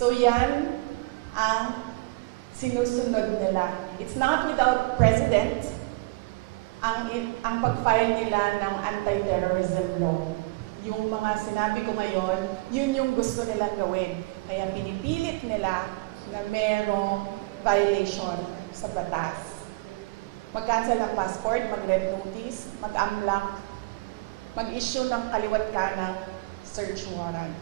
So yan ang sinusunod nila. It's not without precedent ang pag-file nila ng anti-terrorism law. Yung mga sinabi ko ngayon, yun yung gusto nilang gawin. Kaya pinipilit nila na merong violation sa batas. Mag-cancel ng passport, mag-red notice, mag-unlock, mag-issue ng kaliwat kanang search warrant.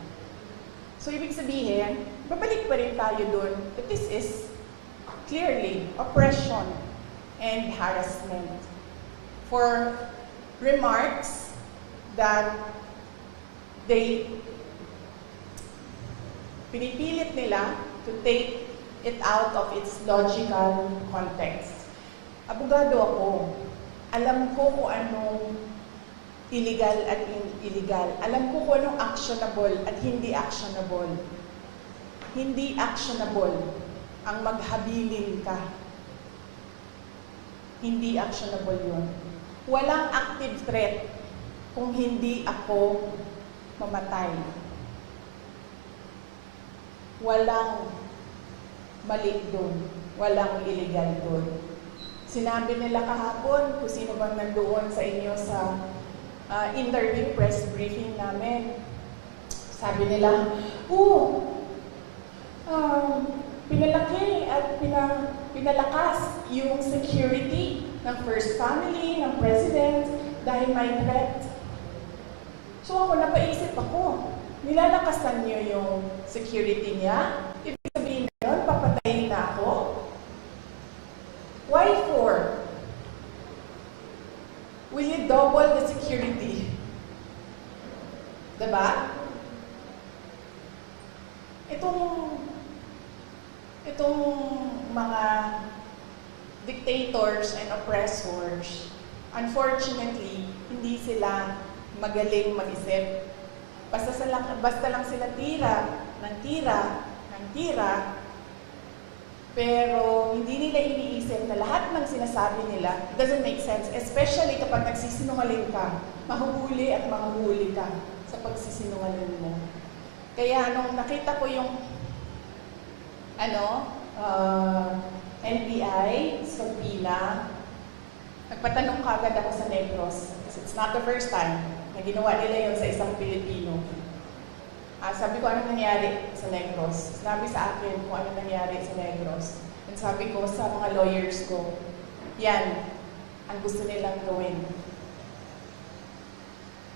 So, ibig sabihin, babalik pa rin tayo dun that this is clearly oppression and harassment for remarks that pinipilit nila to take it out of its logical context. Abogado ako. Alam ko kung anong illegal at illegal. Alam ko kung anong actionable at hindi actionable. Hindi actionable ang maghabilin ka. Hindi actionable yun. Walang active threat kung hindi ako mamatay. Walang mali doon. Walang illegal doon. Sinabi nila kahapon kung sino bang nandoon sa inyo sa interview press briefing namin. Sabi nila, pinalaki at pinalakas yung security ng First Family, ng President, dahil may threat. So ako, napaisip ako, nilalakasan niyo yung security niya? Ibig sabihin na yun, papatayin na ako? Why for? Will you double the security? Diba? Itong mga dictators and oppressors, unfortunately, hindi sila magaling mag-isip. Basta lang sila tira, pero hindi nila iniisip na lahat ng sinasabi nila doesn't make sense, especially kapag nagsisinungaling ka, mahuhuli at mahuhuli ka sa pagsisinungaling mo. Kaya nung nakita ko yung NBI sa pila, nagpatanong kagad ako sa Negros. Kasi it's not the first time na ginawa nila yun sa isang Pilipino. Sabi ko, anong nangyari sa Negros? Sinabi sa akin kung anong nangyari sa Negros. And sabi ko sa mga lawyers ko, yan ang gusto nilang gawin.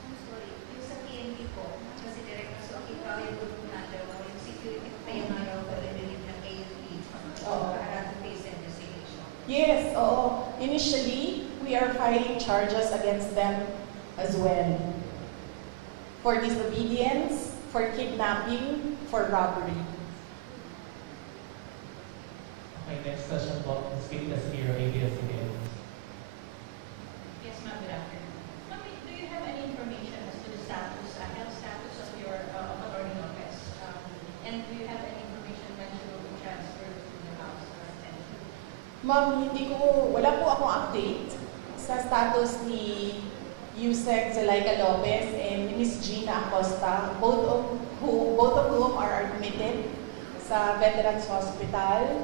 I'm sorry, yung sa PNP po, kasi direct na so, ikaw yung group natin, yung security pa yung araw ko rin ng AFP para to face investigation. Yes, oo. Initially, we are filing charges against them as well. For disobedience, for kidnapping, for robbery. Okay, next question po. Speak the Spiro ABS-CBN. Yes, ma'am. Good afternoon. Ma'am, do you have any information as to the status, health status of your attorney office? And do you have any information when she will be transferred to the house or attention? Ma'am, wala po akong update sa status ni Yusek Zalaika Lopez and Ms. Gina Acosta, both of whom are admitted sa Veterans Hospital.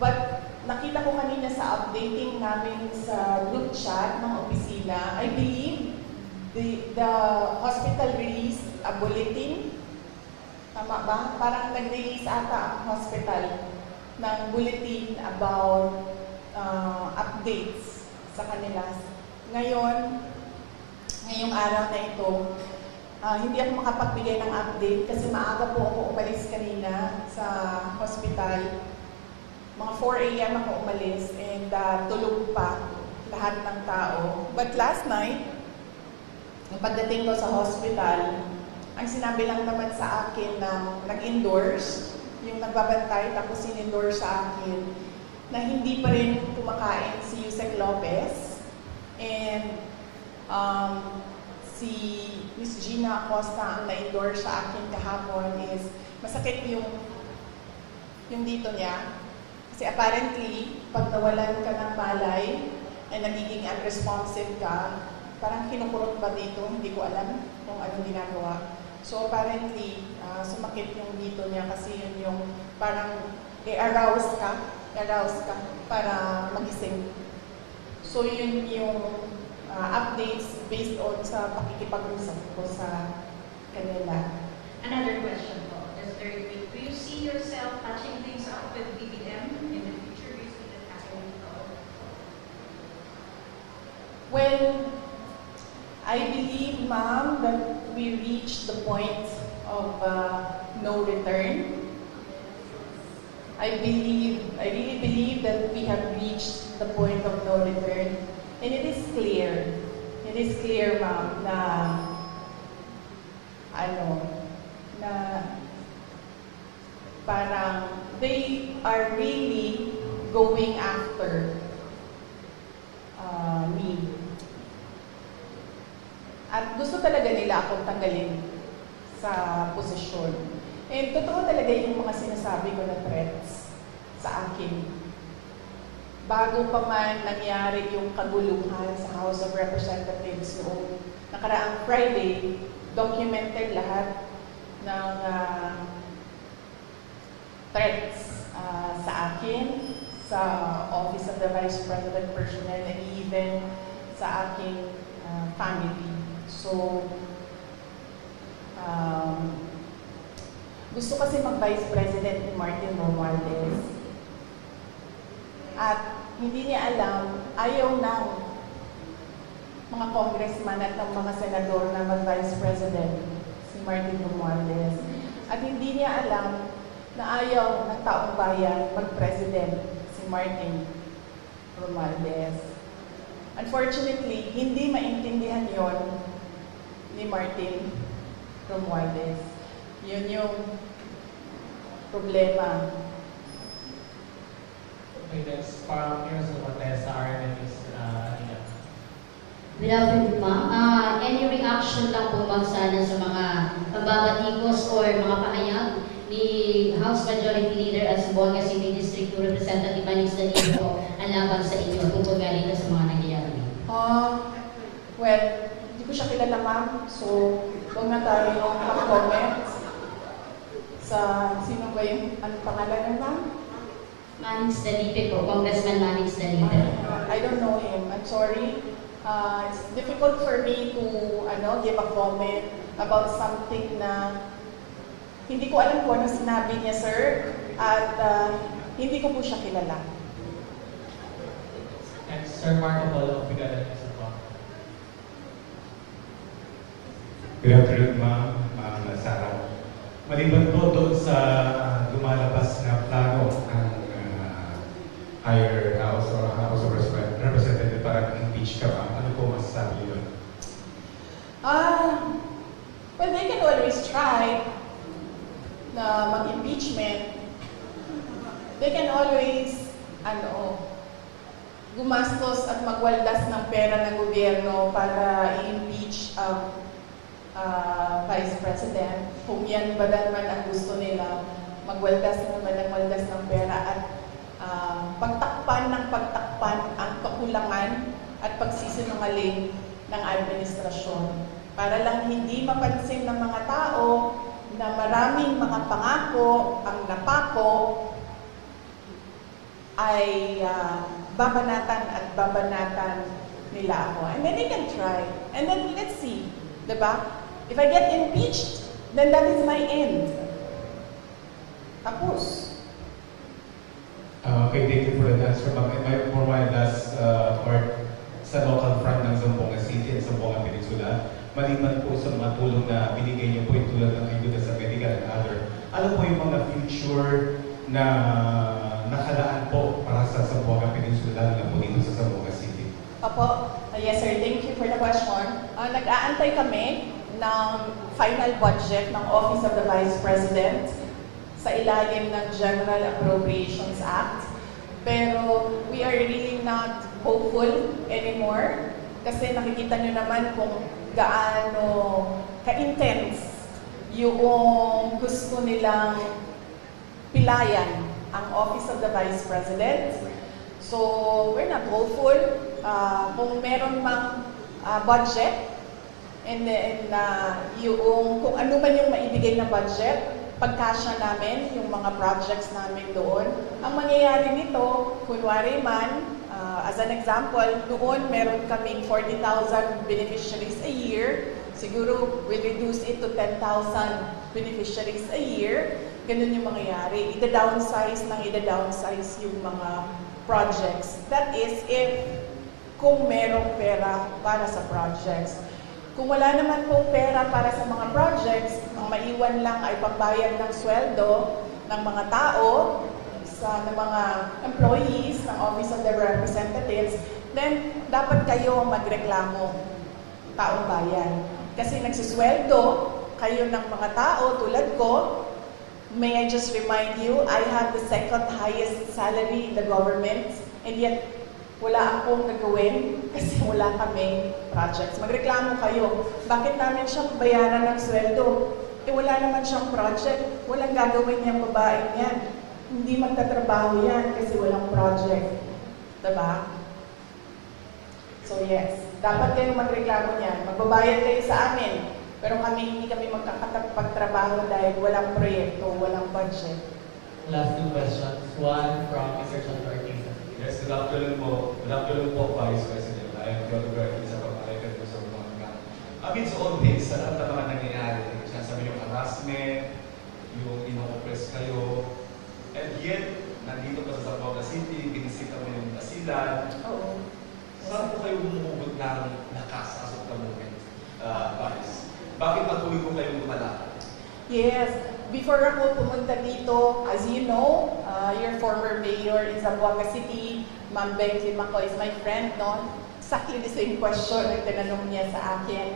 But nakita ko kanina sa updating namin sa group chat ng opisina, I believe the hospital released a bulletin. Tama ba? Parang nag-release ata ang hospital ng bulletin about updates sa kanila. Ngayong araw na ito, hindi ako makapagbigay ng update kasi maaga po ako umalis kanina sa hospital. Mga 4 a.m. ako umalis and tulog pa lahat ng tao. But last night, pagdating ko sa hospital, ang sinabi lang naman sa akin na nag-endorse, yung nagbabantay tapos sin-endorse sa akin, na hindi pa rin kumakain si Yusek Lopez and si Ms. Gina Acosta ang na-endorse sa akin kahapon is masakit yung dito niya. Kasi apparently, pag nawalan ka ng malay ay nagiging unresponsive ka, parang kinukurot ba dito, hindi ko alam kung anong ginagawa. So apparently, sumakit yung dito niya kasi yun yung parang arouse ka para magising. So yun yung updates based on sa pakikipag-usap ko sa kanila. Another question po, just very quick. Do you see yourself patching things up with BBM in the future? Do you see that happening? Well, I believe, ma'am, that we reached the point of no return. I really believe that we have reached the point of no return. And it is clear, ma'am, na parang they are really going after me. At gusto talaga nila akong tanggalin sa posisyon. And totoo talaga yung mga sinasabi ko na threats sa akin. Bago pa man nangyari yung kaguluhan sa House of Representatives noong nakaraang Friday, documented lahat ng threats sa akin, sa Office of the Vice President personnel, and even sa aking family. So, gusto kasi mag-Vice President ni Martin Romualdez. At hindi niya alam, ayaw ng mga congressman at ng mga senador na mag-Vice President si Martin Romualdez. At hindi niya alam na ayaw ng taong bayan mag-President si Martin Romualdez. Unfortunately, hindi maintindihan yon ni Martin Romualdez. Yun yung problema. Okay, that's from Heroes of Montesa, RMN is Alina. Good afternoon, ma'am. Any reaction lang po ma'am sana sa mga pambabatikos or mga pahayag ni House Majority Leader at Zamboanga City District 2 Representative Manix Danilo ang laban sa inyo tungkol nga dito sa mga nangyayari? Well, hindi ko siya kilala, ma'am. So, huwag na tayo mag-comment sa sino ba yung pangalan ng ma'am? Manix Dalipe po, Congressman Manix Dalipe. I don't know him. I'm sorry. It's difficult for me to give a comment about something na hindi ko alam kung ano sinabi niya, sir. At hindi ko po siya kilala. And Sir Marco Polo, Brigada News po. Good afternoon, ma'am, Sarah. Maliban po doon sa lumalabas na plano ng higher house or House of Representative para impeach ka ba? Ano po masasabi yun? Well, they can always try na mag-impeachment. They can always, gumastos at magwaldas ng pera ng gobyerno para i-impeach ang Vice President. Kung yan ba naman ang gusto nila, magwaldas ng pera at pagtakpan ang kakulangan at pagsisinungaling ng administrasyon. Para lang hindi mapansin ng mga tao na maraming mga pangako ang napako ay babanatan nila ako. And then they can try. And then let's see. Diba? If I get impeached, then that is my end. Tapos. Okay, thank you for the answer, ma'am. And for my last part, sa local front ng Zamboanga City at Zamboanga Peninsula, maliban po sa mga tulong na binigay niyo po yung tulad ng ayuda sa medical and other, ano po yung mga future na nakalaan po para sa Zamboanga Peninsula, lalo na po dito sa Zamboanga City? Opo. Yes, sir. Thank you for the question. Nag-aantay kami ng final budget ng Office of the Vice President sa ilalim ng General Appropriations Act. Pero we are really not hopeful anymore kasi nakikita nyo naman kung gaano ka-intense yung gusto nilang pilayan ang Office of the Vice President. So, we're not hopeful. Kung meron mang budget And then, yung, kung ano man yung maibigay na budget, pagkasya namin, yung mga projects namin doon. Ang mangyayari nito, kunwari man, as an example, noon meron kaming 40,000 beneficiaries a year. Siguro, we'll reduce it to 10,000 beneficiaries a year. Ganun yung mangyayari. Ida-downsize yung mga projects. That is, if kung merong pera para sa projects. Kung wala naman pong pera para sa mga projects, ang maiwan lang ay pambayad ng sweldo ng mga tao, ng mga employees ng Office of the Representatives, then dapat kayo magreklamo, taong bayan. Kasi nagsusweldo kayo ng mga tao tulad ko. May I just remind you, I have the second highest salary in the government, and yet wala akong gagawin kasi wala kaming projects. Magreklamo kayo. Bakit namin siyang bayaran ng sweldo? Wala naman siyang project. Walang gagawin niyang babae niyan. Hindi magtatrabaho yan kasi walang project. Diba? So yes, dapat kayong magreklamo niyan. Magbabayad kayo sa amin. Pero hindi kami magkakapagtrabaho dahil walang proyekto, walang budget. Last two questions. One from Mr. John Ortiz. Yes, good afternoon po. Good afternoon po, Vice President. I am Theodore Ortiz sa Pagpapalagay ko sa Bulacan. Amidst all this, sa lahat ng mga nangyayari, sinasabi yung harassment, yung ino-oppress kayo, and yet, nandito pa sa Zamboanga City, binisita mo yung Basilan. Oo. Saan po kayo humuhugot ng lakas as of the moment, Vice? Bakit patuloy po kayong lumalakad? Yes. Before ako pumunta dito, as you know, your former mayor in Zamboanga City, Ma'am Beng Limaco is my friend, no? Exactly the same question ang tinanong niya sa akin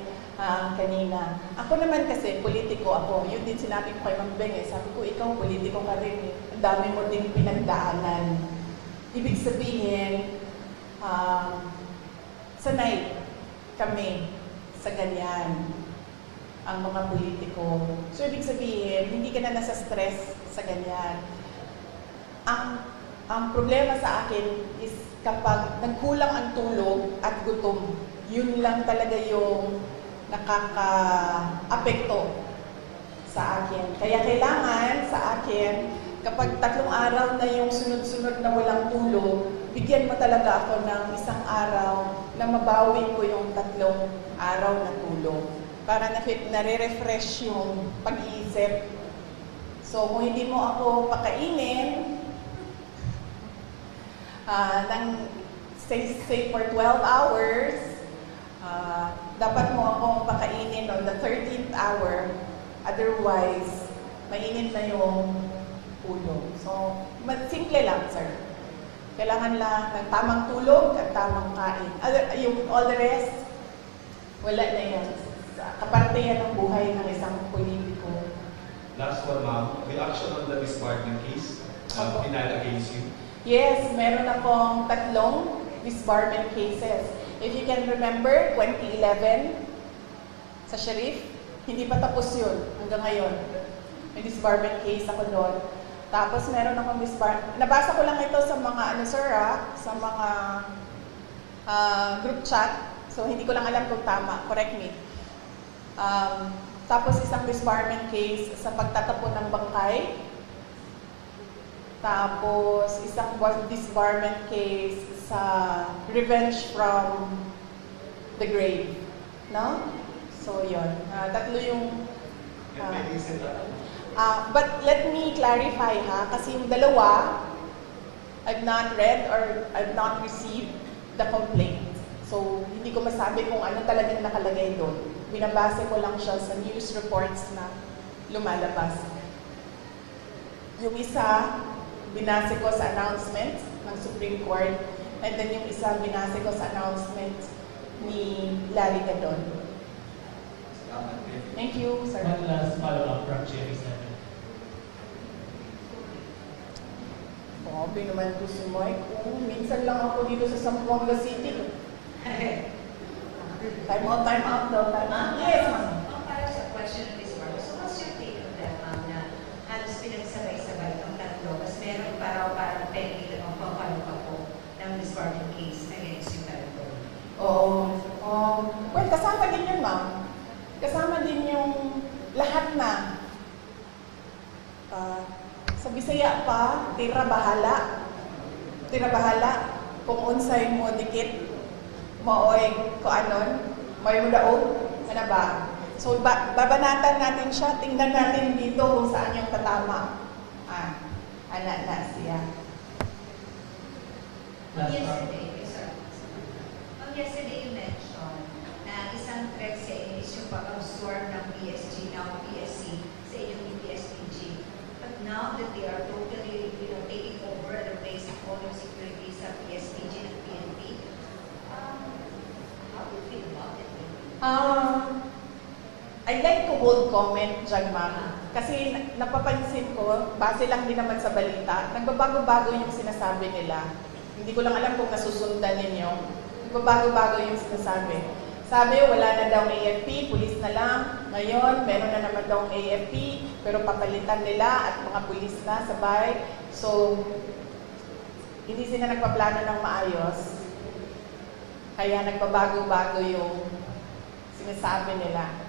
kanina. Ako naman kasi, politiko ako. Yun din sinabi ko kay Ma'am Beng eh. Sabi ko, ikaw politiko ka rin eh. Ang dami mo din pinagdaanan. Ibig sabihin, sanay kami sa ganyan ang mga politiko. So, ibig sabihin, hindi ka na nasa stress sa ganyan. Ang problema sa akin is kapag nagkulang ang tulog at gutom, yun lang talaga yung nakaka-apekto sa akin. Kaya kailangan sa akin, kapag 3 araw na yung sunod-sunod na walang tulog, bigyan mo talaga ako ng 1 araw na mabawi ko yung 3 araw na tulog. Para nare-refresh yung pag-iisip. So, kung hindi mo ako pakainin, say for 12 hours, dapat mo akong pakainin on the 13th hour, otherwise, mainit na yung ulo. So, simple lang, sir. Kailangan lang ng tamang tulog at tamang kain. Yung all the rest, wala na yan. Kaparte yan ng buhay ng isang politiko. Last one, ma'am. Reaction on the disbarment case filed against you? Yes, meron akong 3 disbarment cases. If you can remember, 2011, sa Sheriff, hindi pa tapos yun hanggang ngayon. May disbarment case ako doon. Tapos meron akong disbarment. Nabasa ko lang ito sa mga, sa mga group chat. So, hindi ko lang alam kung tama. Correct me. Tapos isang disbarment case sa pagtatapon ng bangkay. Tapos isang disbarment case sa revenge from the grave. No? So, yun. 3 yung... And may recent but let me clarify kasi yung 2, I've not read or I've not received the complaint. So, hindi ko masabi kung ano talagang nakalagay doon. Binabase ko lang siya sa news reports na lumalabas. Yung isa, binase ko sa announcement ng Supreme Court, and then yung isa, binase ko sa announcement ni Larry Gadon. Thank you, sir. One last follow-up from Jimmy Seven. Grabe naman po si Mike. Minsan lang ako dito sa Zamboanga City. Time out daw. Time out. Yes, ma'am. Para sa question of this one, so what's your take on that, ma'am, na halos pinagsabay-sabay ang 3, kasi meron parang pending o pa po ng disbarment case against yung 3. Oo. Well, kasama din yun, ma'am. kasama din yung lahat na sa Bisaya pa, tira bahala. Tira bahala. Kung unsay mo dikit, maoy ko anon, may mudaog, ano ba? So, babanatan natin siya, tingnan natin dito kung saan yung tatama. Anak na siya. Yesterday you mentioned na isang threat sa inyo is yung pag-absorb ng PSG, now PSC, sa inyong PSPG. But now that they are totally, taking over the basic all yung security sa PSPG and PNP, how do you feel about it? I'd like to hold comment dyan, ma'am. Kasi napapansin ko, base lang din naman sa balita, nagbabago-bago yung sinasabi nila. Hindi ko lang alam kung nasusundan ninyo. Nagbabago-bago yung sinasabi. Sabi, wala na daw AFP, pulis na lang. Ngayon, meron na naman daw AFP, pero papalitan nila at mga pulis na sabay. So, hindi sila nagpaplano ng maayos. Kaya nagbabago-bago yung sinasabi nila.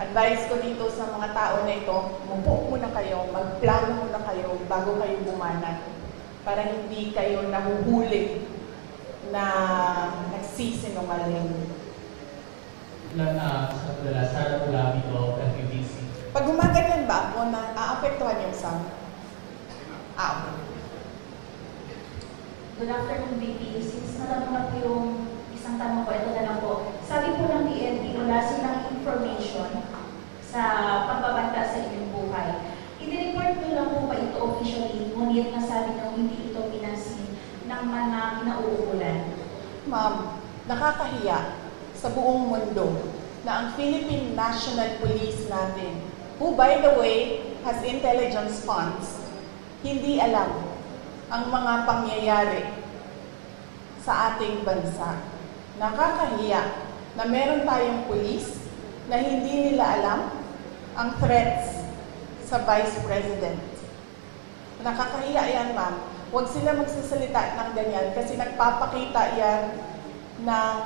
Advice ko dito sa mga tao na ito, mupo muna kayo, magplano muna kayo bago kayo bumanat para hindi kayo nahuhuli na nagsisinungaling. Sa tulala, Sara Ulabi o FUBC. Pag gumaganyan ba ako na aapektuhan yung sound? Okay. Good afternoon, VP. Since natanong ko yung isang tanong ko, ito na lang po. Sabi po ng PNP, wala silang information sa pagbabanta sa inyong buhay. I-report nyo lang po ba ito officially, ngunit nasabi nyo hindi ito pinansin ng mga kinauukulan? Ma'am, nakakahiya sa buong mundo na ang Philippine National Police natin, who by the way has intelligence funds, hindi alam ang mga pangyayari sa ating bansa. Nakakahiya na meron tayong police na hindi nila alam ang threats sa Vice President. Nakakahiya yan, ma'am. Huwag sila magsasalita ng ganyan kasi nagpapakita yan ng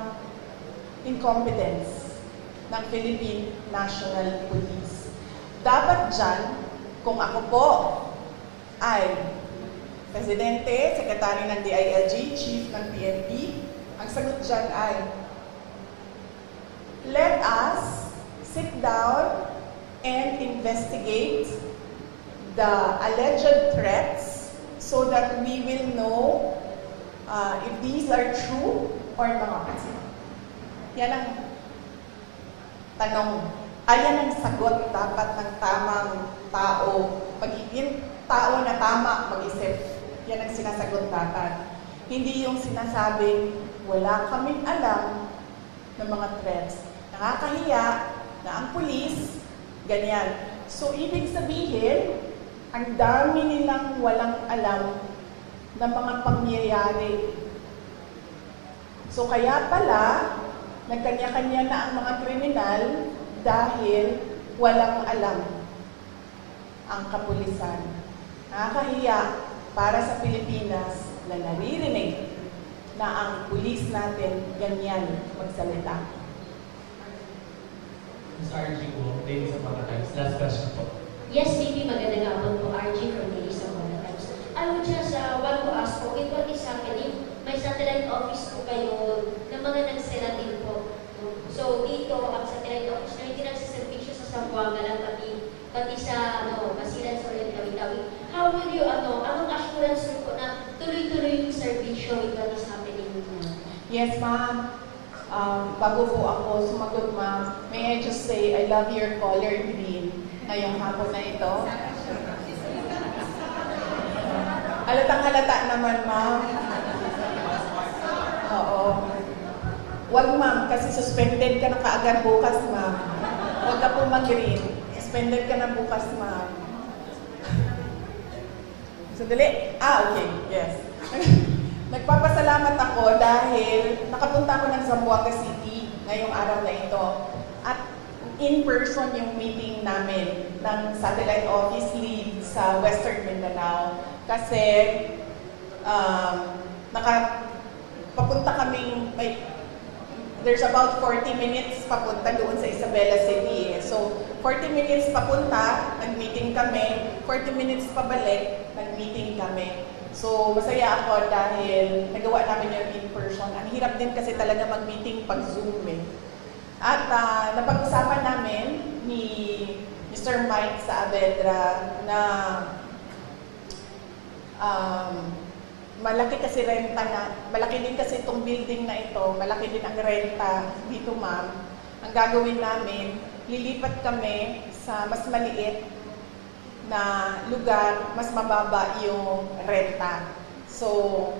incompetence ng Philippine National Police. Dapat dyan, kung ako po ay Presidente, Sekretary ng DILG, Chief ng PNP, ang sagot dyan ay, let us sit down and investigate the alleged threats so that we will know if these are true or not. Yan ang tanong. Ayan ang sagot dapat ng tamang tao. Pagiging tao na tama mag-isip. Yan ang sinasagot dapat. Hindi yung sinasabing wala kaming alam ng mga threats. Nakakahiya na ang pulis, ganyan. So, ibig sabihin, ang dami nilang walang alam ng mga pangyayari. So, kaya pala, nagkanya-kanya na ang mga kriminal dahil walang alam ang kapulisan. Nakakahiya para sa Pilipinas na naririnig na ang pulis natin ganyan magsalita. Ms. RG po, ladies of Mata Times. Last question po. Yes, VP, magandang hapon po. RG from Ladies of Mata Times. I would just want to ask po, with what is happening, may satellite office po kayo ng mga nagsela din po. So, dito, ang satellite office na hindi nagsiservisyo sa Zamboanga lang, pati sa Basilan, Sorel, Tawi-Tawi. How will you, anong assurance po na tuloy-tuloy yung servisyo with what is happening now? Yes, ma'am. Bago po ako sumagot, ma'am, may I just say, I love your color green ngayong hapon na ito. Halatang-halata naman, ma'am. Oo. Wag, ma'am, kasi suspended ka na kaagad bukas, ma'am. Huwag ka po mag-green. Suspended ka na bukas, ma'am. Sandali. Okay. Yes. Nagpapasalamat ako dahil nakapunta ako ng Zamboanga City ngayong araw na ito. At in-person yung meeting namin ng satellite office lead sa Western Mindanao. Kasi papunta kaming, there's about 40 minutes papunta doon sa Isabela City. So, 40 minutes papunta, nag-meeting kami. 40 minutes pabalik, nag-meeting kami. So, masaya ako dahil nagawa namin yung in-person. Ang hirap din kasi talaga mag-meeting pag Zoom eh. At napag-usapan namin ni Mr. Mike Saavedra na malaki kasi renta na, malaki din kasi itong building na ito, malaki din ang renta dito ma'am. Ang gagawin namin, lilipat kami sa mas maliit na lugar, mas mababa yung renta. So,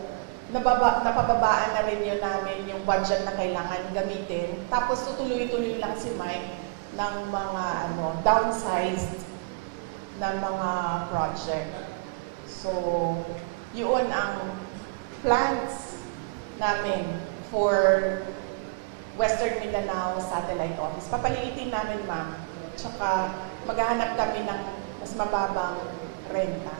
napababaan na rin yun namin yung budget na kailangan gamitin. Tapos tutuloy-tuloy lang si Mike ng mga downsized na mga project. So, yun ang plans namin for Western Mindanao Satellite Office. Papaliitin namin, ma'am. Tsaka maghahanap kami ng mas mababang renta.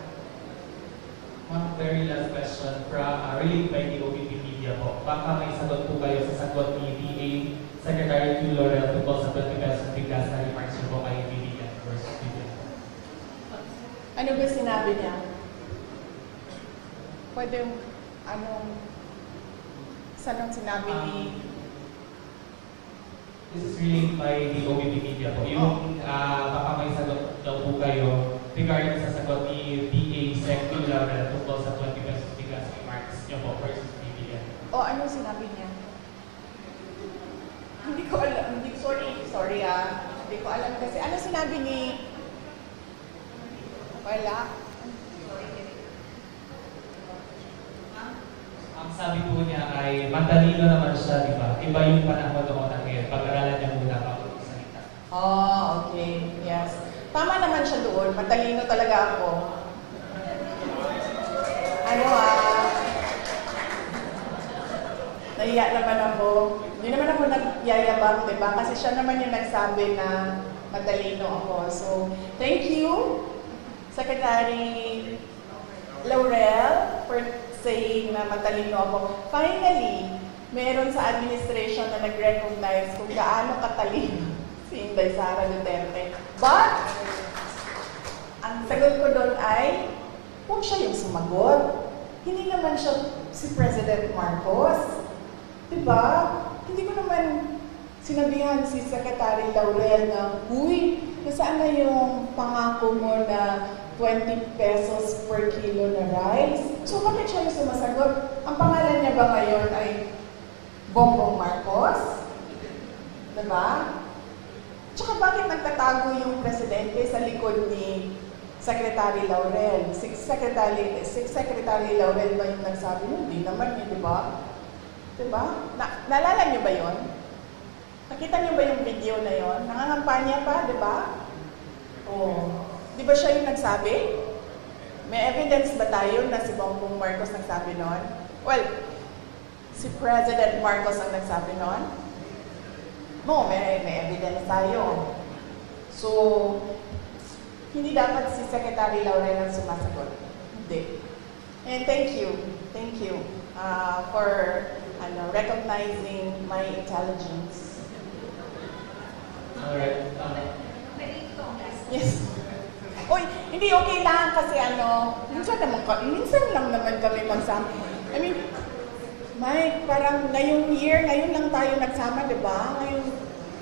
Ma'am, very last question from relayed by the OBP Media po. Baka may sagot po kayo sa sagot ni DA Secretary Q. Laurel tungkol sa 20 pesos bigas na remarks niyo po kay BBM versus BBM. Ano ba sinabi niya? Pwede, saan sinabi ni... This is relayed by the OBP Media po. Yung baka may sagot daw po kayo regarding sa sagot ni DA Sec. Q. Laurel tungkol sa 20 pesos bigas remarks niyo po versus BBM. ano sinabi niya? Hindi ko alam. Sorry Hindi ko alam kasi. Ano sinabi ni... Wala. Ang sabi po niya ay matalino naman siya, di ba? Iba yung panahon noon na ngayon. Pag-aralan niya muna bago magsalita. Oh, okay. Yes. Tama naman siya doon. Matalino talaga ako. Nahiya naman ako. Hindi naman ako nagyayabang, di ba? Kasi siya naman yung nagsabi na matalino ako. So, thank you, Secretary Laurel, for saying na matalino ako. Finally, meron sa administration na nag-recognize kung gaano katalino si Inday Sara Duterte. But, ang sagot ko doon ay, huwag siya yung sumagot. Hindi naman siya si President Marcos. Diba? Hindi ko naman sinabihan si Secretary Laurel na, uy, nasaan na yung pangako mo na 20 pesos per kilo na rice? So, bakit siya yung sumasagot? Ang pangalan niya ba ngayon ay Bongbong Marcos? Diba? Tsaka bakit nagtatago yung presidente sa likod ni Secretary Laurel? Si Secretary Laurel ba yung nagsabi? Hindi naman eh, diba? Diba? Naalala niyo ba yon? Nakita niyo ba yung video na yon? Nangangampanya pa, diba? Oh. Di ba siya yung nagsabi? May evidence ba tayo na si Bongbong Marcos nagsabi nun? Well, si President Marcos ang nagsabi nun? No, may evidence tayo. So, hindi dapat si Secretary Laurel ang sumasagot. Hindi. And thank you for recognizing my intelligence. Alright. Pwede ito ang last. Yes. Uy, hindi okay lang kasi minsan lang naman kami magsama. I mean, Mike, parang ngayon lang tayo nagsama, di ba?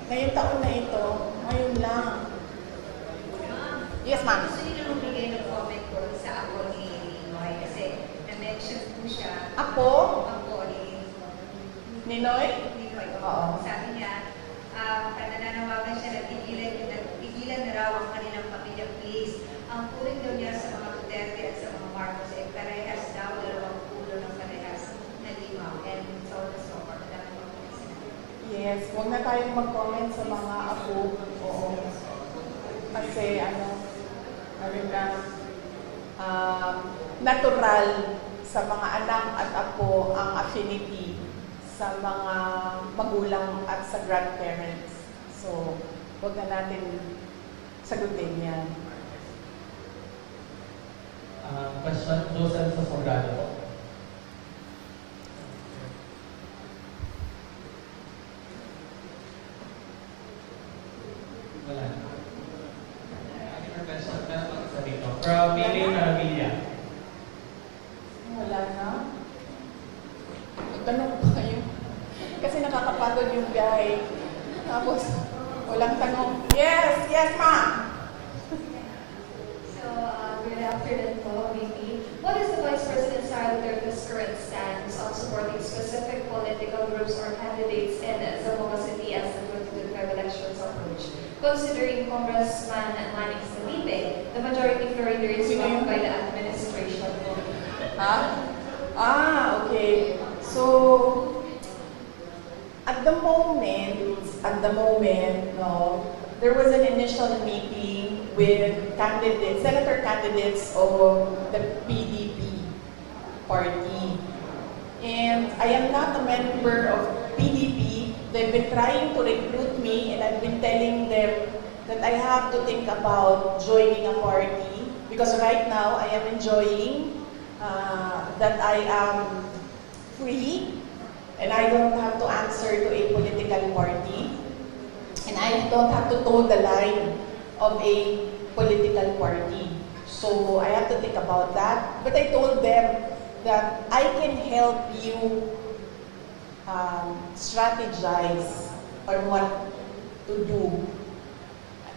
Ngayong taon na ito, ngayon lang. Yes, ma'am. Gusto niyo lang magbigay ng comment ko sa ako ni Noy kasi na-mention po siya. Ako? Ako ni Ninoy? Noy. Oo. Sabi niya, nananawagan siya na tigilan na raw ang kanilang pamilya, please. Ang kuring daw niya sa mga Duterte at sa mga Marcos ay parehas daw, dalawang ulo ng parehas na limaw. And so on and so forth. Yes, huwag na tayong mag-comment sa mga apo. Oo. Kasi natural sa mga anak at apo ang affinity sa mga magulang at sa grandparents. So, huwag na natin sagutin yan. Question, Joseph sa Sorgado po. barangay. Tapos, walang tanong. Yes, yes, ma'am. So, good afternoon po, VP. What is the Vice President Sara Duterte's current stance on supporting specific political groups or candidates in Zamboanga City as the 2025 elections approach? Considering Congressman Manny Felipe, the majority floor leader is Sino yun? owned by the administration. Ha? Okay. So, at the moment, no, there was an initial meeting with senator candidates of the PDP party. And I am not a member of PDP. They've been trying to recruit me, and I've been telling them that I have to think about joining a party because right now I am enjoying that I am free and I don't have to answer to a political party and I don't have to toe the line of a political party. So I have to think about that. But I told them that I can help you strategize on what to do.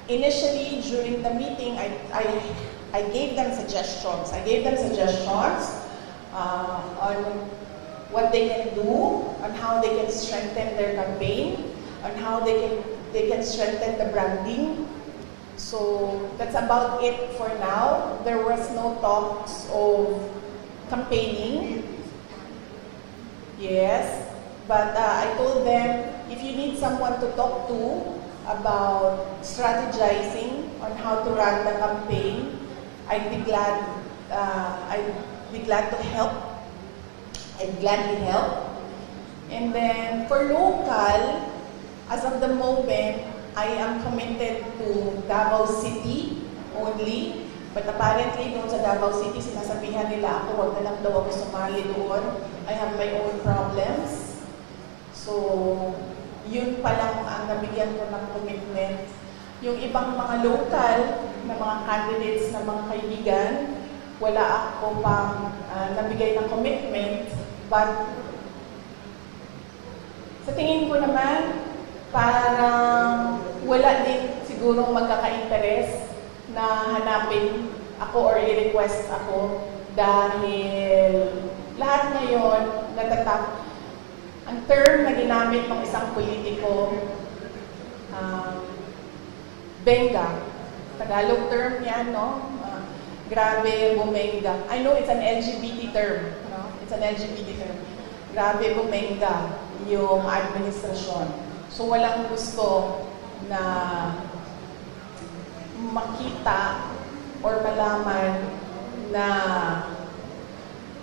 Initially, during the meeting, I gave them suggestions. On what they can do, on how they can strengthen their campaign, on how they can strengthen the branding. So that's about it for now. There was no talks of campaigning. Yes, but I told them if you need someone to talk to about strategizing on how to run the campaign, I'd be glad to help. I'd gladly help. And then for local, as of the moment, I am committed to Davao City only. But apparently, doon sa Davao City, sinasabihan nila ako, wag na lang daw ako sumali doon. I have my own problems. So, yun pa lang ang nabigyan ko ng commitment. Yung ibang mga local na mga candidates na mga kaibigan, wala ako pang nabigay ng commitment. But, sa tingin ko naman, parang wala din sigurong magkaka-interest na hanapin ako or i-request ako dahil lahat ngayon ang term na ginamit ng isang politiko, benga. Tagalog term yan, no? Grabe bumenga. I know it's an LGBT term, no? It's an LGBT term. Grabe bumenga yung administrasyon. So walang gusto na makita or malaman na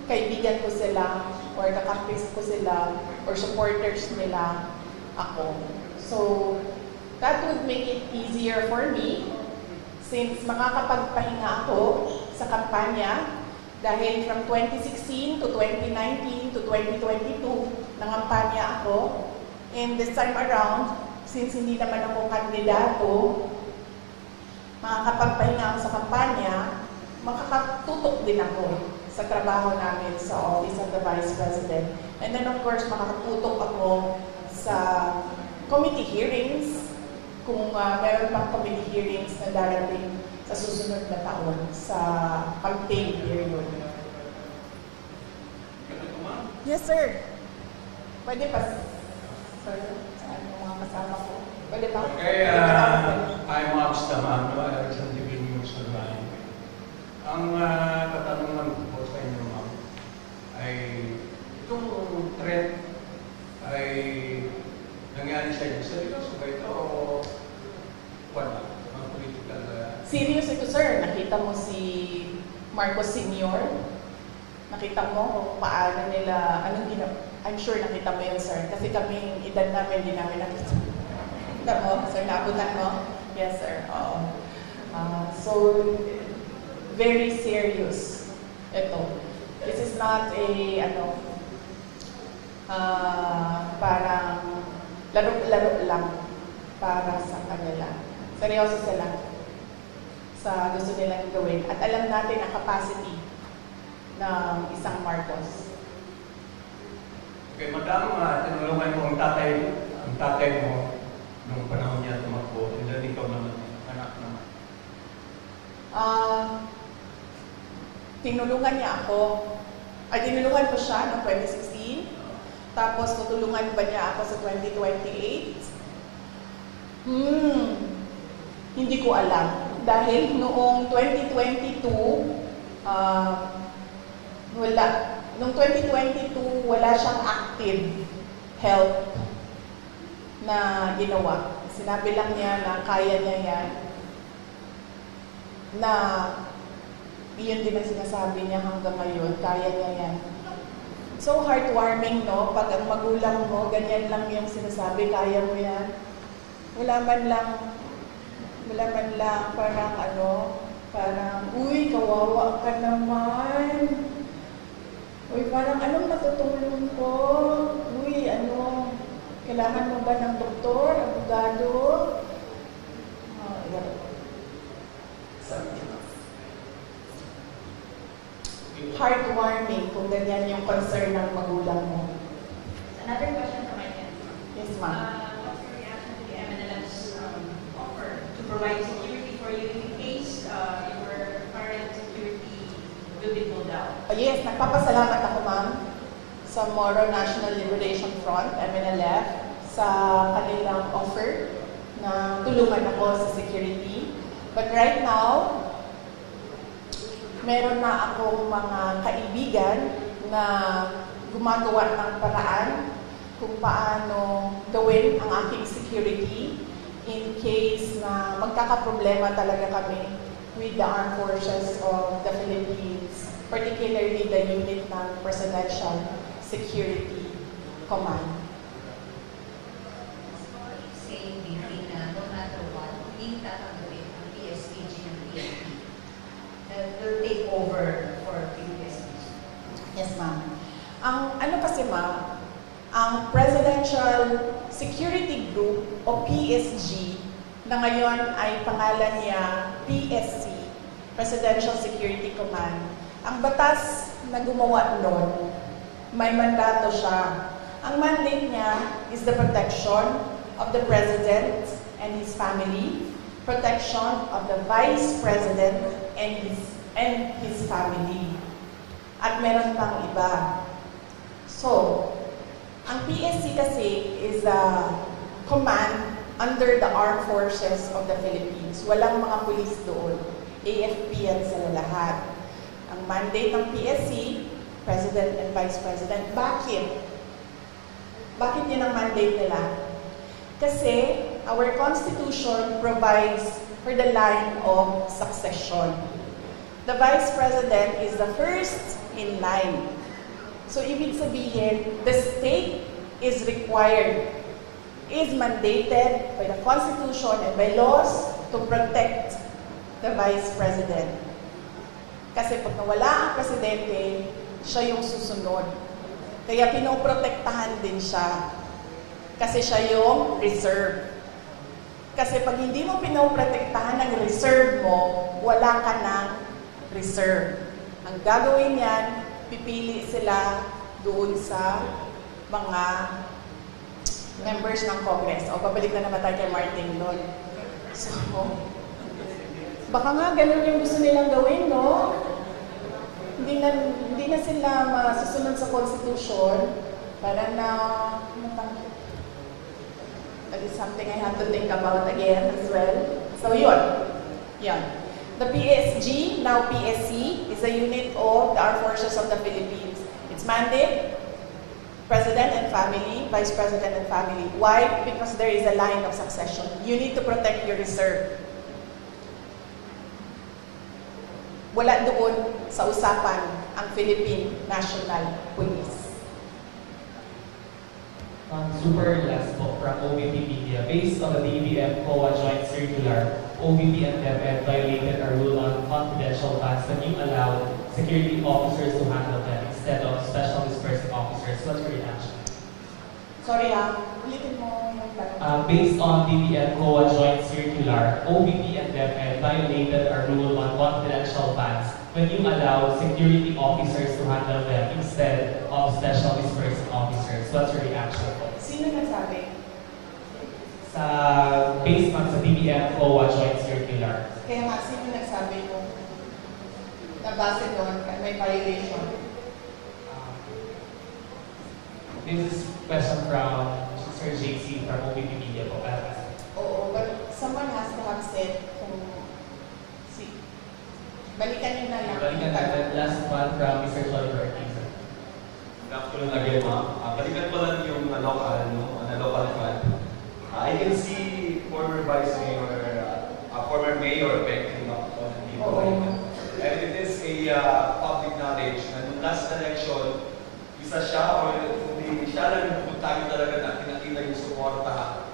kaibigan ko sila or kakampis ko sila or supporters nila ako. So, that would make it easier for me since makakapagpahinga ako sa kampanya dahil from 2016 to 2019 to 2022 nangampanya ako. And this time around, since hindi naman ako kandidato, makakapagpahinga ako sa kampanya, makakatutok din ako sa trabaho namin sa Office of the Vice President. And then of course, makakatutok ako sa committee hearings, kung meron pang committee hearings na darating sa susunod na taon sa campaign period. Yes, sir. Pwede pa. Sorry, saan yung mga kasama ko? Pwede pa? Okay, I'm Mobs Taman, sa TV News Online. Ang katanungan ko po sa inyo, ma'am, ay itong threat ay nangyari sa inyo. Seryoso ba ito o wala? Mga political... Serious ito, sir. Nakita mo si Marcos Sr. Nakita mo kung paano nila, anong I'm sure nakita mo yun, sir. Kasi kaming edad namin, hindi namin nakita. Nakita mo, sir, naabutan mo? Yes, sir. Oo. So, very serious ito. This is not a, parang laro-laro lang para sa kanila. Seryoso sila sa gusto nilang gawin. At alam natin ang capacity ng isang Marcos. Okay, madam, tinulungan mo ang tatay tatay mo nung panahon niya tumakbo, and then ikaw naman, anak naman. Tinulungan niya ako. Tinulungan ko siya noong 2016. Tapos tutulungan ba niya ako sa 2028? Hindi ko alam. Dahil noong 2022, wala. Noong 2022, wala siyang active help na ginawa. Sinabi lang niya na kaya niya yan. Na iyon din ang sinasabi niya hanggang ngayon, kaya niya yan. So heartwarming, no? Pag ang magulang mo, ganyan lang yung sinasabi, kaya mo yan. Wala man lang, parang, uy, kawawa ka naman. Uy, parang, anong matutulong ko? Uy, kailangan mo ba ng doktor, abogado? Heartwarming kung ganyan yung concern ng magulang mo. Another question from my end. Yes, ma'am. What's your reaction to the MNLF's offer to provide security for you in case your current security will be pulled out? Yes, nagpapasalamat ako, ma'am, sa Moro National Liberation Front, MNLF, sa kanilang offer na tulungan ako sa security. But right now, meron na akong mga kaibigan na gumagawa ng paraan kung paano gawin ang aking security in case na magkakaproblema talaga kami with the armed forces of the Philippines, particularly the unit ng Presidential Security Command. Saying BP na no matter what, hindi tatanggapin ang PSPG ng PNP. Will take over for PSPG. Yes, ma'am. Ano kasi, ma'am, ang Presidential Security Group o PSG na ngayon ay pangalan niya PSC, Presidential Security Command. Ang batas na gumawa noon, may mandato siya. Ang mandate niya is the protection of the President and his family, protection of the Vice President and his family. At meron pang iba. So, ang PSC kasi is a command under the Armed Forces of the Philippines. Walang mga pulis doon. AFP yan sila lahat. Ang mandate ng PSC, President and Vice President. Bakit? Bakit yun ang mandate nila? Kasi our Constitution provides for the line of succession. The Vice President is the first in line. So, ibig sabihin, the state is required, is mandated by the Constitution and by laws to protect the Vice President. Kasi pag nawala ang Presidente, siya yung susunod. Kaya pinoprotektahan din siya. Kasi siya yung reserve. Kasi pag hindi mo pinoprotektahan ng reserve mo, wala ka ng reserve. Ang gagawin yan, pipili sila doon sa mga members ng Congress. O, babalik na naman tayo kay Martin doon. So, baka nga ganun yung gusto nilang gawin, no? Hindi na sila masusunod sa Constitution. Parang that is something I have to think about again as well. So, yun. Yan. The PSG, now PSC, is a unit of the Armed Forces of the Philippines. Its mandate, President and family, Vice President and family. Why? Because there is a line of succession. You need to protect your reserve. Wala doon sa usapan ang Philippine National Police. Super last po from OVP Media. Based on the DBM COA Joint Circular, OVP and DepEd violated a rule on confidential funds when you allowed security officers to handle them instead of special dispersing officers. What's your reaction? Sorry ulitin mo yung tanong. Based on DBM COA Joint Circular, OVP and DepEd violated a rule on confidential funds when you allowed security officers to handle them instead of special dispersing officers. What's your reaction? Sino nagsabi? sa base ma'am sa BBM OWA joint circular. Kaya nga, sino nagsabi mo na base doon may violation? This is question from Sir JC from OPP Media po. Oo, but someone has to have said kung balikan nyo na lang. Balikan natin last one from Mr. Joel Ortiz. Good afternoon again, ma'am. Balikan ko lang yung local front. I can see former Vice Mayor, former Mayor Beck Limacon dito. And it is a public knowledge na nung last election, isa siya or hindi siya lang yung pupuntahin talaga na pinakita yung suporta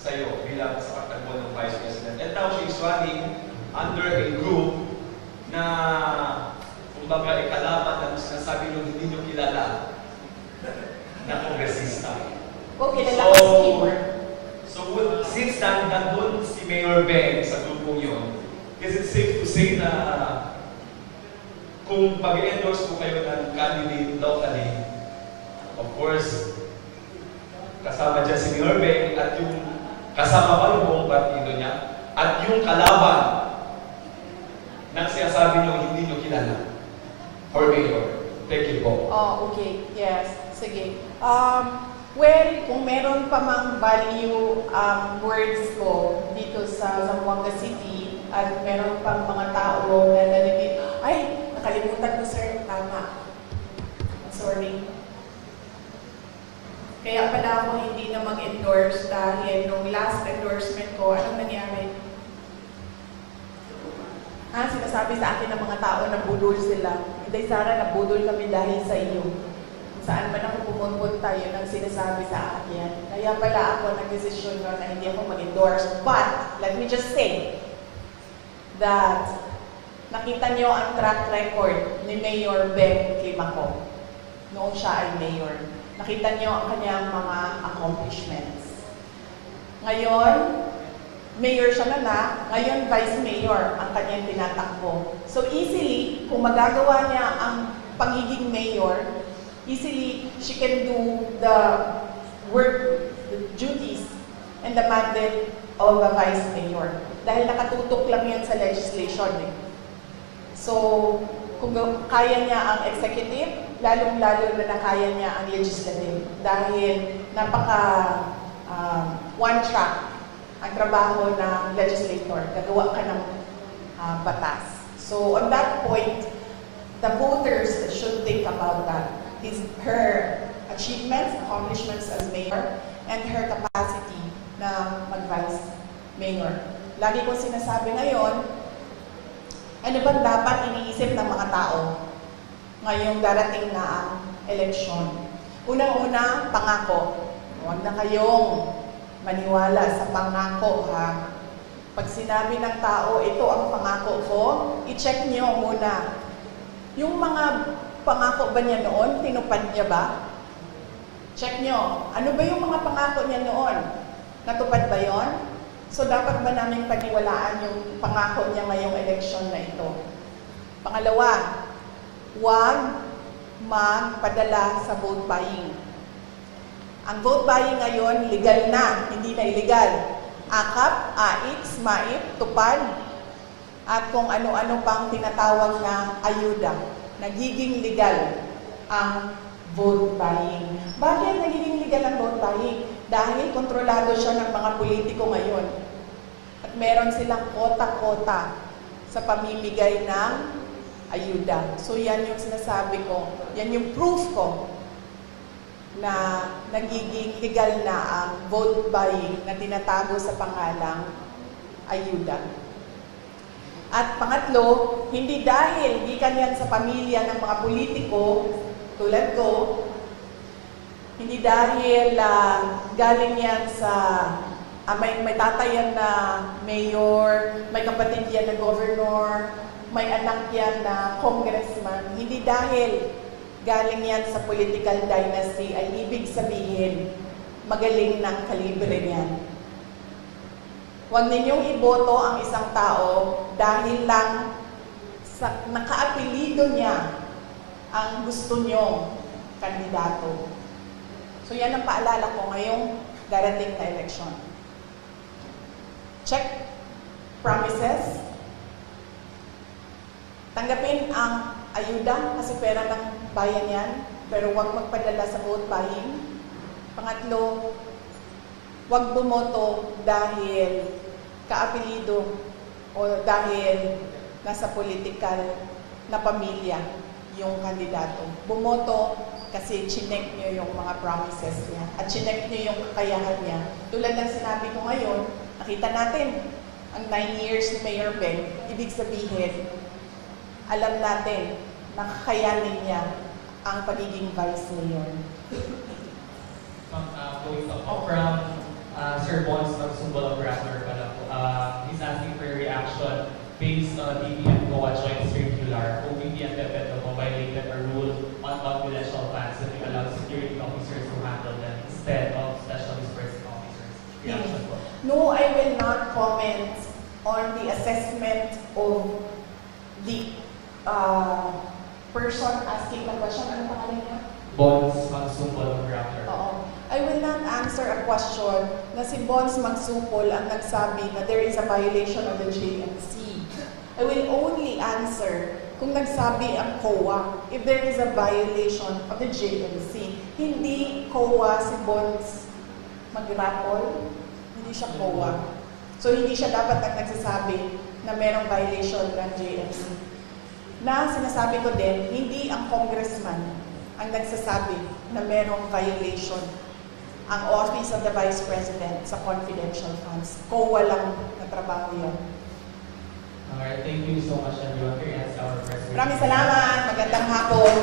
sa iyo bilang sa pagtakbo ng Vice President. And now she is running under a group na kumbaga ikalaban ng sinasabi nyo hindi nyo kilala na kongresista. Kilala ko si Kimber. So since nandun si Mayor Ben sa grupong yun, is it safe to say na kung mag-endorse po kayo ng candidate locally, of course, kasama dyan si Mayor Ben at yung kasama pa yung buong partido niya at yung kalaban ng sinasabi nyo hindi nyo kilala for Mayor. Thank you po. Okay. Yes. Sige. Well, kung meron pa mang value words ko dito sa Zamboanga City at meron pang mga tao na nalilit, ay, nakalimutan ko sir, tama. Sorry. Kaya pala ako hindi na mag-endorse dahil nung last endorsement ko, anong nangyari? Sinasabi sa akin ng mga tao na budol sila. Hindi, Sarah, nabudol kami dahil sa iyo. Saan man ako pumunta, yun ang sinasabi sa akin. Kaya pala ako nag-desisyon na hindi ako mag-endorse. But, let me just say that nakita niyo ang track record ni Mayor Ben Limacon noong siya ay mayor. Nakita niyo ang kanyang mga accomplishments. Ngayon, mayor siya na, ngayon vice mayor ang kanyang tinatakbo. So easily, kung magagawa niya ang pagiging mayor, easily, she can do the work, the duties, and the mandate of a vice mayor. Dahil nakatutok lang yan sa legislation. So, kung kaya niya ang executive, lalong-lalo na kaya niya ang legislative. Dahil one track ang trabaho ng legislator. Gagawa ka ng batas. So, on that point, the voters should think about that. Her achievements, accomplishments as mayor, and her capacity na mag-vice mayor. Lagi ko sinasabi ngayon, ano bang dapat iniisip ng mga tao ngayong darating na ang eleksyon? Unang-una, pangako. Huwag na kayong maniwala sa pangako, ha? Pag sinabi ng tao, ito ang pangako ko, i-check nyo muna. Yung mga pangako ba niya noon? Tinupad niya ba? Check nyo. Ano ba yung mga pangako niya noon? Natupad ba yon? So, dapat ba namin paniwalaan yung pangako niya ngayong eleksyon na ito? Pangalawa, huwag magpadala sa vote buying. Ang vote buying ngayon, legal na, hindi na illegal. Akap, AIC, SMAIP, tupad, at kung ano-ano pang tinatawag na ayuda. Nagiging legal ang vote buying. Bakit nagiging legal ang vote buying? Dahil kontrolado siya ng mga politiko ngayon. At meron silang kota-kota sa pamimigay ng ayuda. So yan yung sinasabi ko, yan yung proof ko na nagiging legal na ang vote buying na tinatago sa pangalang ayuda. At pangatlo, hindi dahil gikan yan sa pamilya ng mga politiko tulad ko, hindi dahil galing yan sa may tatay yan na mayor, may kapatid yan na governor, may anak yan na congressman. Hindi dahil galing yan sa political dynasty ay ibig sabihin magaling ng kalibre niyan. Huwag ninyong iboto ang isang tao dahil lang sa nakaapelido niya ang gusto nyong kandidato. So yan ang paalala ko ngayong darating na eleksyon. check promises, tanggapin ang ayuda kasi pera ng bayan yan, pero huwag magpadala sa vote buying. Pangatlo, huwag bumoto dahil kaapelido o dahil nasa political na pamilya yung kandidato. Bumoto kasi chinek niyo yung mga promises niya at chinek niyo yung kakayahan niya. Tulad ng sinabi ko ngayon, nakita natin ang 9 years ni Mayor Ben, ibig sabihin, alam natin na kakayanin niya ang pagiging vice mayor. Going up from Sir Bons Magsumbol of Raptor pala po. He's asking for a reaction based on DBM COA joint circular. OVP and DepEd violated a rule on confidential funds that will allow security officers to handle them instead of special dispersing officers. Reaction po. No, I will not comment on the assessment of the person asking the question. Ano pangalan niya? Bons Magsumbol of Raptor. Oo. I will not answer a question na si Bons Magsupol ang nagsabi na there is a violation of the JMC. I will only answer kung nagsabi ang COA if there is a violation of the JMC. Hindi COA si Bons Magrapol, hindi siya COA. So hindi siya dapat ang nagsasabi na merong violation ng JMC. Na sinasabi ko din, hindi ang congressman ang nagsasabi na merong violation ang Office of the Vice President sa confidential funds. COA lang na trabaho yun. Alright, thank you so much everyone for your answer our first. Maraming salamat. Magandang hapon.